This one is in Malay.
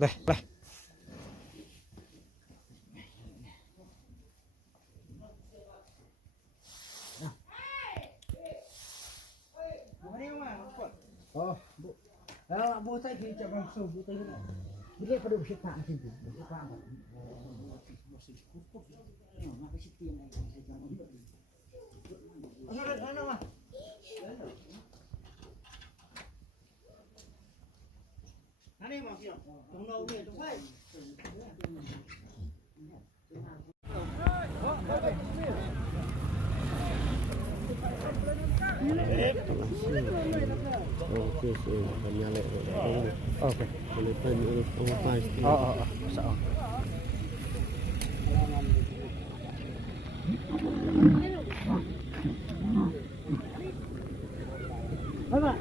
Leh, leh. Oh, bu. Bu tay thì chậm bằng sâu bu tay nó. Bila pada usia tak macam tu. Usia tak. Ano mah? Ano mah kira? Tunggu ni, tunggu. Okey, so menyalek. Okey. Boleh tanya apa pasti. Masak. Apa?